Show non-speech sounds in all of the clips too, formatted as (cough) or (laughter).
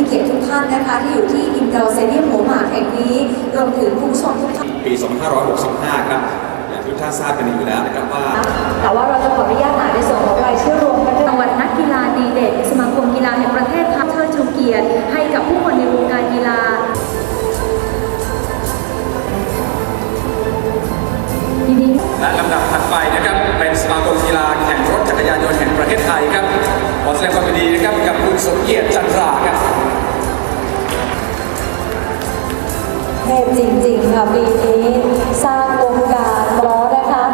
มีเกียรติทุกท่านนะคะที่อยู่ที่อินดอร์เซเดียมหัวหมากแห่งนี้รวมถึงคุณผู้ชมทุกท่าน ปี 2565 ครับ อย่างที่ทุกท่านทราบกันดีอยู่แล้วนะครับว่า แต่ว่าเราจะขออนุญาตอ่านในส่วนของรายชื่อรวมกันด้วยรางวัลนักกีฬาดีเด่นสมาคมกีฬาแห่งประเทศไทยเชิดชูเกียรติให้กับผู้คนในวงการกีฬาทีนี้และลำดับถัดไปนะครับ เป็นสมาคมกีฬาแข่งรถจักรยานยนต์แห่งประเทศไทยครับขอแสดงความยินดีนะครับกับคุณสมเกียรติจันทราครับ เทพจริง ๆ ค่ะ ปีนี้สร้างวงการล้อนะคะ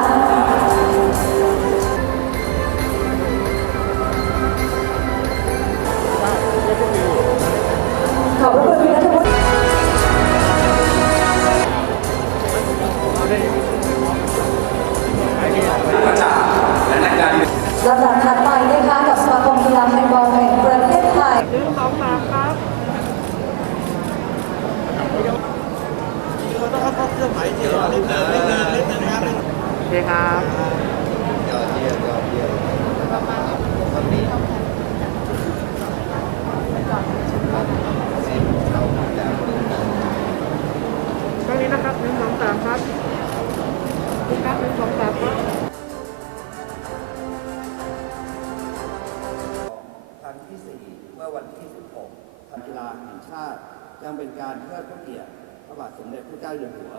ขอบพระคุณคุณนัทวุฒิประจักษ์และนักกีฬาดีลำดับถัดไปนะคะกับสมาคมกีฬาแฮนด์บอลแห่งประเทศไทย ตรงนี้นะครับหนึ่งสองสามครับครับหนึ่งสองสามครับครั้งที่4เมื่อวันที่16ทันกีฬาแห่งชาติยังเป็นการเทิดพระเกียรติพระบาทสมเด็จพระเจ้าอยู่หัว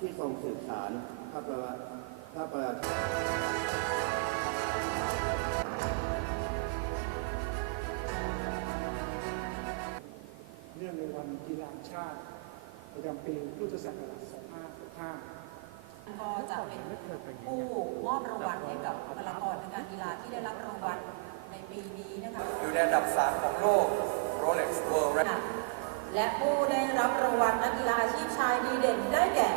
ที่ทรงสืบสารพระประวัติพระประวัติเนื่องในวันกีฬาแห่งชาติประจำปีพุทธศักราช2565ก็จะเป็นผู้มอบรางวัลให้กับบุคลากรทางการกีฬาที่ได้รับรางวัลในปีนี้นะคะอยู่ในอันดับ 3 ของโลก Rolex World Record และผู้ได้รับรางวัลนักกีฬาอาชีพชายดีเด่นได้แก่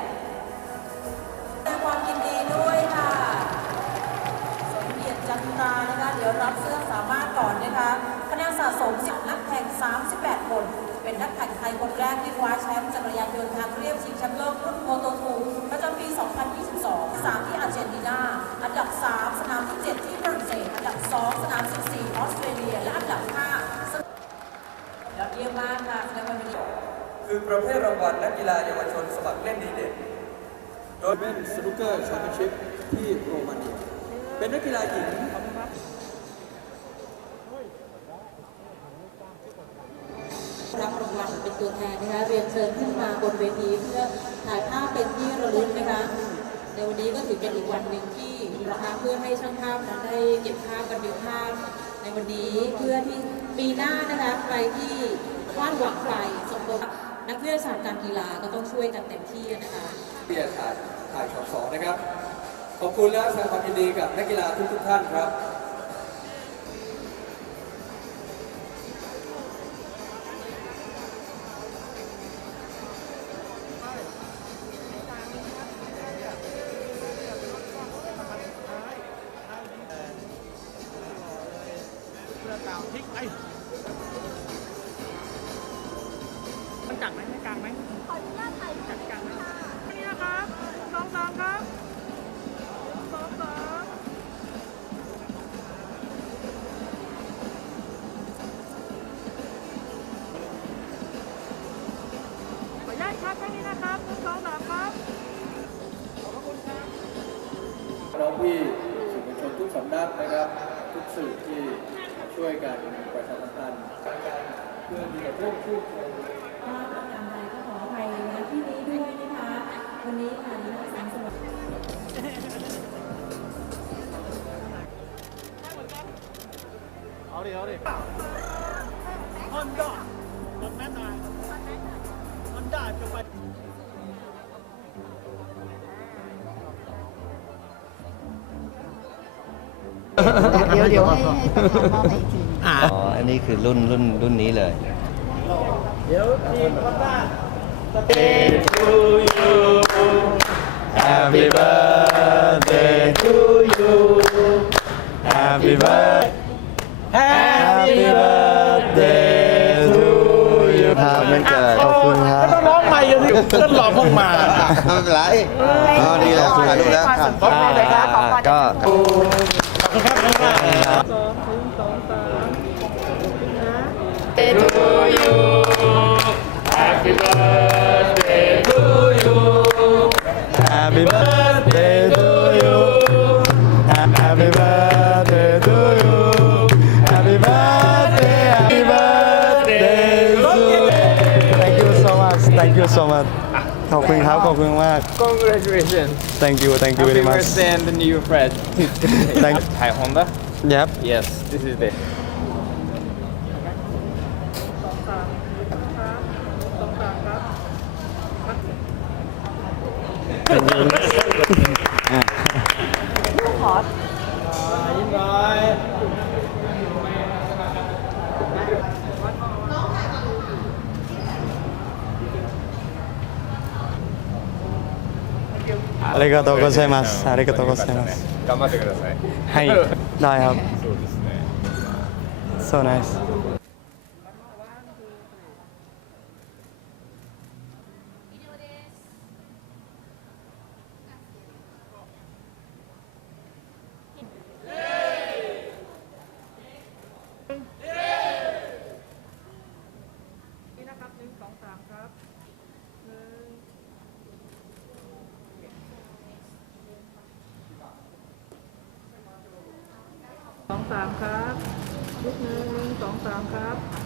ยอดเยี่ยมมากค่ะแสดงความยินดีคือประเภทรางวัลนักกีฬาเยาวชนสมัครเล่นดีเด่น โดยเป็นสนุกเกอร์แชมเปี้ยนชิพที่โรมาเนีย เป็นนักกีฬาหญิงรับรางวัลเป็นตัวแทนนะคะเรียนเชิญขึ้นมาบนเวทีเพื่อถ่ายภาพเป็นที่ระลึกนะคะในวันนี้ก็ถือเป็นอีกวันหนึ่งที่นะคะเพื่อให้ช่างภาพนั้นได้เก็บภาพกันเป็นภาพในวันนี้เพื่อที่ปีหน้านะคะใครที่ วาดหวังไกลสมบูรณ์นักวิทยาศาสตร์การกีฬาก็ต้องช่วยกันเต็มที่นะคะวิทยาศาสตร์ถ่ายช็อตสองนะครับ ขอบคุณและแสดงความยินดีกับนักกีฬาทุกๆท่านครับมัน ครับแค่นี้นะครับหนึ่งสองสามครับน้องพี่สื่อมวลชนทุกสำนักนะครับ ทุกสื่อที่ช่วยกันประชาสัมพันธ์เพื่อที่จะร่วมพูดคุยถ้าประการใดก็ขออภัยในที่นี้ด้วยนะคะ วันนี้ค่ะมีนักสังสนุ นเดี๋ยวเดี๋ยวให้ให้ประธานมอบให้อีกที อ๋อ อันนี้คือรุ่นรุ่นรุ่นนี้เลย Happy birthday to you Happy birthday เพื่อนหลอกเพิ่งมาไม่เป็นไรอ๋อดีแล้วถ่ายรูปแล้วครับก็ to you you so much ขอบคุณครับ ขอบคุณมาก Congratulations. thank you thank you Happy very much birthday and the new friend. (laughs) Thank- (laughs) Hi Honda. yep Yes, this is the. (laughs) สอ ありがとうございます。ありがとうございます。頑張ってください。はい。そうですね。So nice. สามครับ ลูกหนึ่งหนึ่งสองสามครับ